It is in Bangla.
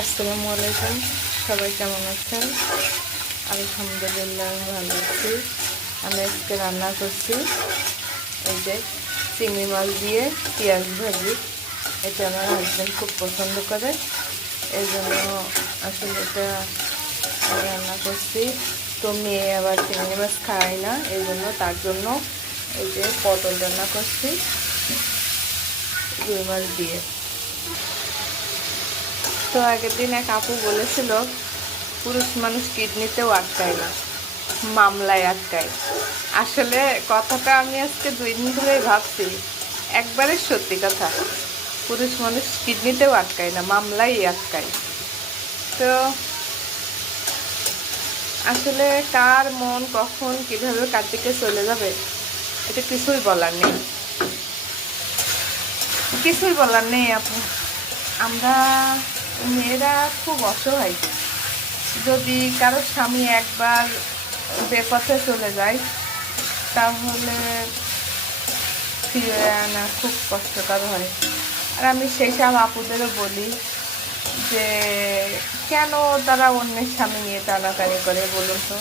আসসালামু আলাইকুম, সবাই কেমন আছেন? আলহামদুলিল্লাহ ভালো আছি। আমি আজকে রান্না করছি এই যে চিংড়ি মাছ দিয়ে পেঁয়াজ ভাজি। এটা আমার হাজব্যান্ড খুব পছন্দ করে, এই জন্য আসলে এটা আমি রান্না করছি। তো মেয়ে আবার চিংড়ি মাছ খায় না, এই জন্য তার জন্য এই যে পটল রান্না করছি রুই মাছ দিয়ে। তো আগের দিন এক আপু বলেছিল পুরুষ মানুষ কিডনিতেও আটকায় না, মামলায় আটকায়। আসলে কথাটা আমি আজকে 2 দিন ধরেই ভাবছি, একবারে সত্যি কথা। পুরুষ মানুষ কিডনিতেও আটকায় না, মামলায় আটকায়। তো আসলে কার মন কখন কিভাবে কার দিকে চলে যাবে এটা কিছুই বলার নেই, কিছুই বলার নেই আপু। আমরা মেয়েরা খুব অসহায়। যদি কারো স্বামী একবার বেপথে চলে যায় তাহলে ফিরে আনা খুব কষ্টকর হয়। আর আমি সেই সব আপুদেরও বলি যে কেন তারা অন্যের স্বামী নিয়ে টানাটানি করে বলুন তো।